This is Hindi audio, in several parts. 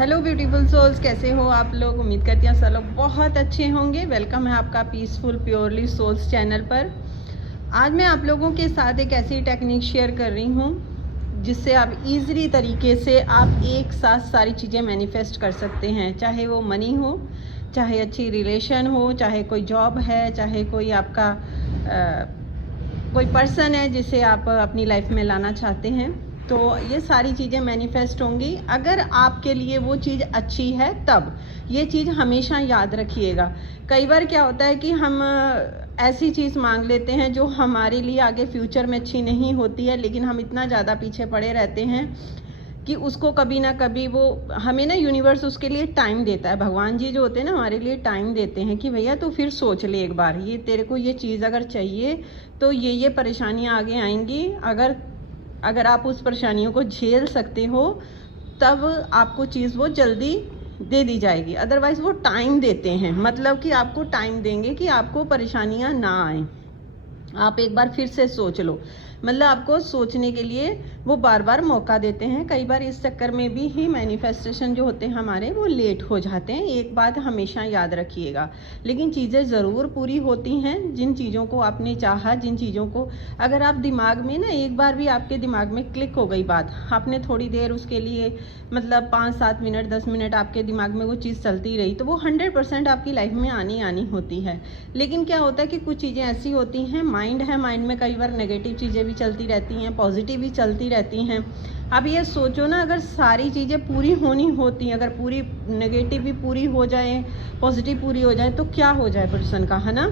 हेलो ब्यूटीफुल सोल्स, कैसे हो आप लोग। उम्मीद करती हैं सब लोग बहुत अच्छे होंगे। वेलकम है आपका पीसफुल प्योरली सोल्स चैनल पर। आज मैं आप लोगों के साथ एक ऐसी टेक्निक शेयर कर रही हूँ जिससे आप इजीली तरीके से आप एक साथ सारी चीज़ें मैनिफेस्ट कर सकते हैं। चाहे वो मनी हो, चाहे अच्छी रिलेशन हो, चाहे कोई जॉब है, चाहे कोई आपका कोई पर्सन है जिसे आप अपनी लाइफ में लाना चाहते हैं। तो ये सारी चीज़ें मैनिफेस्ट होंगी अगर आपके लिए वो चीज़ अच्छी है तब। ये चीज़ हमेशा याद रखिएगा। कई बार क्या होता है कि हम ऐसी चीज़ मांग लेते हैं जो हमारे लिए आगे फ्यूचर में अच्छी नहीं होती है, लेकिन हम इतना ज़्यादा पीछे पड़े रहते हैं कि उसको कभी ना कभी वो हमें ना यूनिवर्स उसके लिए टाइम देता है। भगवान जी जो होते हैं ना हमारे लिए टाइम देते हैं कि भैया तू फिर सोच ले एक बार, ये तेरे को ये चीज़ अगर चाहिए तो ये परेशानियां आगे आएंगी। अगर आप उस परेशानियों को झेल सकते हो तब आपको चीज़ वो जल्दी दे दी जाएगी। अदरवाइज़ वो टाइम देते हैं, मतलब कि आपको टाइम देंगे कि आपको परेशानियां ना आए। आप एक बार फिर से सोच लो, मतलब आपको सोचने के लिए वो बार बार मौका देते हैं। कई बार इस चक्कर में भी ही मैनिफेस्टेशन जो होते हैं हमारे वो लेट हो जाते हैं। एक बात हमेशा याद रखिएगा, लेकिन चीज़ें ज़रूर पूरी होती हैं जिन चीज़ों को आपने चाहा। जिन चीज़ों को अगर आप दिमाग में ना एक बार भी आपके दिमाग में क्लिक हो गई बात, आपने थोड़ी देर उसके लिए मतलब 5-7 मिनट 10 मिनट आपके दिमाग में वो चीज़ चलती रही तो वो 100% आपकी लाइफ में आनी होती है। लेकिन क्या होता है कि कुछ चीज़ें ऐसी होती हैं, माइंड है, माइंड में कई बार नेगेटिव चीज़ें भी चलती रहती हैं, पॉजिटिव भी चलती रहती हैं। अब ये सोचो ना, अगर सारी चीज़ें पूरी होनी होती हैं, अगर पूरी नेगेटिव भी पूरी हो जाए, पॉजिटिव पूरी हो जाए तो क्या हो जाए पर्सन का, है ना।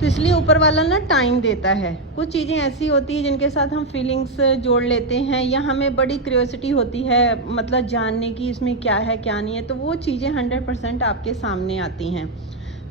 तो इसलिए ऊपर वाला ना टाइम देता है। कुछ चीज़ें ऐसी होती हैं जिनके साथ हम फीलिंग्स जोड़ लेते हैं या हमें बड़ी क्यूरियोसिटी होती है, मतलब जानने की इसमें क्या है क्या नहीं है, तो वो चीज़ें 100% आपके सामने आती हैं।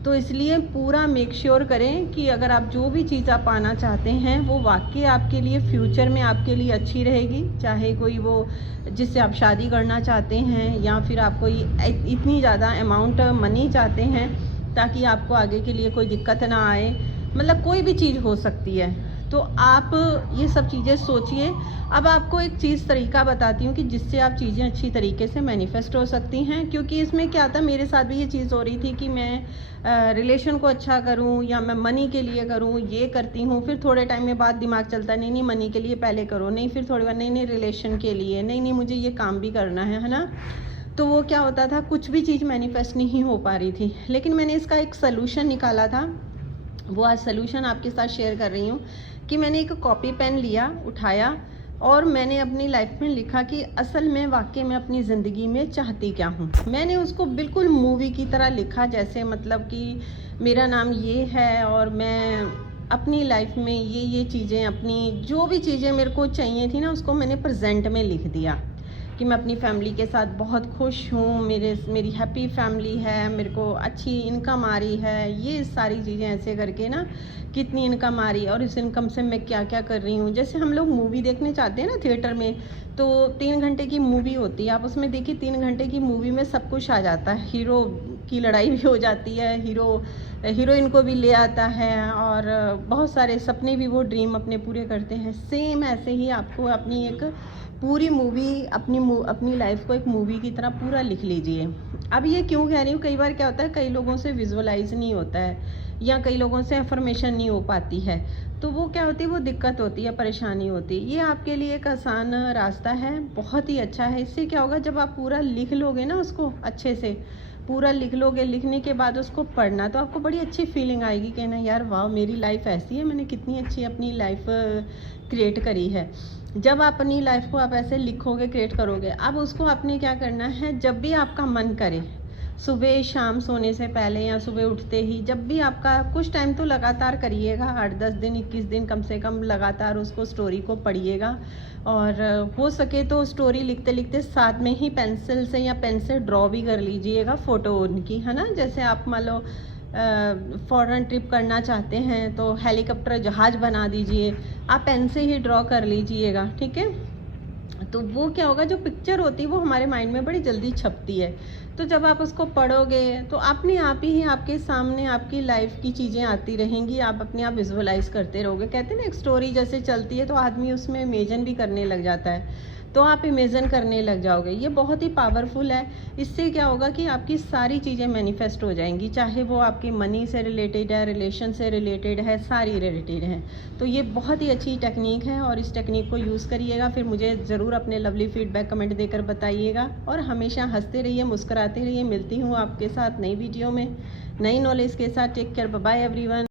तो इसलिए पूरा मेक श्योर करें कि अगर आप जो भी चीज़ आप पाना चाहते हैं वो वाकई आपके लिए फ्यूचर में आपके लिए अच्छी रहेगी। चाहे कोई वो जिससे आप शादी करना चाहते हैं या फिर आप कोई इतनी ज़्यादा अमाउंट मनी चाहते हैं ताकि आपको आगे के लिए कोई दिक्कत ना आए, मतलब कोई भी चीज़ हो सकती है। तो आप ये सब चीज़ें सोचिए। अब आपको एक चीज़ तरीका बताती हूँ कि जिससे आप चीज़ें अच्छी तरीके से मैनिफेस्ट हो सकती हैं। क्योंकि इसमें क्या था, मेरे साथ भी ये चीज़ हो रही थी कि मैं रिलेशन को अच्छा करूँ या मैं मनी के लिए करूँ, ये करती हूँ। फिर थोड़े टाइम में बाद दिमाग चलता है नहीं मनी के लिए पहले करो, नहीं फिर थोड़ी बार नहीं रिलेशन के लिए, नहीं मुझे ये काम भी करना है ना। तो वो क्या होता था, कुछ भी चीज़ मैनिफेस्ट नहीं हो पा रही थी। लेकिन मैंने इसका एक सलूशन निकाला था, वो आज सलूशन आपके साथ शेयर कर रही हूँ। कि मैंने एक कॉपी पेन लिया, उठाया और मैंने अपनी लाइफ में लिखा कि असल में वाकई में अपनी ज़िंदगी में चाहती क्या हूँ। मैंने उसको बिल्कुल मूवी की तरह लिखा, जैसे मतलब कि मेरा नाम ये है और मैं अपनी लाइफ में ये चीज़ें, अपनी जो भी चीज़ें मेरे को चाहिए थी ना उसको मैंने प्रेजेंट में लिख दिया कि मैं अपनी फैमिली के साथ बहुत खुश हूँ, मेरी हैप्पी फैमिली है, मेरे को अच्छी इनकम आ रही है, ये सारी चीज़ें ऐसे करके ना कितनी इनकम आ रही है और इस इनकम से मैं क्या क्या कर रही हूँ। जैसे हम लोग मूवी देखने जाते हैं ना थिएटर में, तो 3 घंटे की मूवी होती है, आप उसमें देखिए 3 घंटे की मूवी में सब कुछ आ जाता है। हीरो की लड़ाई भी हो जाती है, हीरोइन को भी ले आता है और बहुत सारे सपने भी वो ड्रीम अपने पूरे करते हैं। सेम ऐसे ही आपको अपनी एक पूरी मूवी, अपनी लाइफ को एक मूवी की तरह पूरा लिख लीजिए। अब ये क्यों कह रही हूँ, कई बार क्या होता है कई लोगों से विजुअलाइज नहीं होता है या कई लोगों से अफर्मेशन नहीं हो पाती है, तो वो क्या होती है, वो दिक्कत होती है, परेशानी होती है। ये आपके लिए एक आसान रास्ता है, बहुत ही अच्छा है। इससे क्या होगा, जब आप पूरा लिख लोगे ना उसको अच्छे से, पूरा लिख लोगे, लिखने के बाद उसको पढ़ना तो आपको बड़ी अच्छी फीलिंग आएगी कि ना यार वाह मेरी लाइफ ऐसी है, मैंने कितनी अच्छी अपनी लाइफ क्रिएट करी है। जब आप अपनी लाइफ को आप ऐसे लिखोगे, क्रिएट करोगे, अब उसको आपने क्या करना है, जब भी आपका मन करे, सुबह शाम सोने से पहले या सुबह उठते ही, जब भी आपका कुछ टाइम तो लगातार करिएगा, 8-10 दिन 21 दिन कम से कम लगातार उसको स्टोरी को पढ़िएगा। और हो सके तो स्टोरी लिखते लिखते साथ में ही पेंसिल से या पेन से ड्रॉ भी कर लीजिएगा फ़ोटो उनकी, है ना। जैसे आप मान लो फॉरेन ट्रिप करना चाहते हैं तो हेलीकॉप्टर जहाज़ बना दीजिए, आप पेन से ही ड्रॉ कर लीजिएगा, ठीक है। तो वो क्या होगा, जो पिक्चर होती है वो हमारे माइंड में बड़ी जल्दी छपती है। तो जब आप उसको पढ़ोगे तो अपने आप ही आपके सामने आपकी लाइफ की चीज़ें आती रहेंगी, आप अपने आप विजुअलाइज करते रहोगे। कहते हैं ना एक स्टोरी जैसे चलती है तो आदमी उसमें इमेजिन भी करने लग जाता है। तो आप इमेजिन करने लग जाओगे। ये बहुत ही पावरफुल है। इससे क्या होगा कि आपकी सारी चीज़ें मैनिफेस्ट हो जाएंगी, चाहे वो आपकी मनी से रिलेटेड है, रिलेशन से रिलेटेड है, सारी रिलेटेड है। तो ये बहुत ही अच्छी टेक्निक है और इस टेक्निक को यूज़ करिएगा। फिर मुझे ज़रूर अपने लवली फीडबैक कमेंट देकर बताइएगा और हमेशा हंसते रहिए, मुस्कुराते रहिए। मिलती हूँ आपके साथ नई वीडियो में नई नॉलेज के साथ। Take care, bye bye everyone.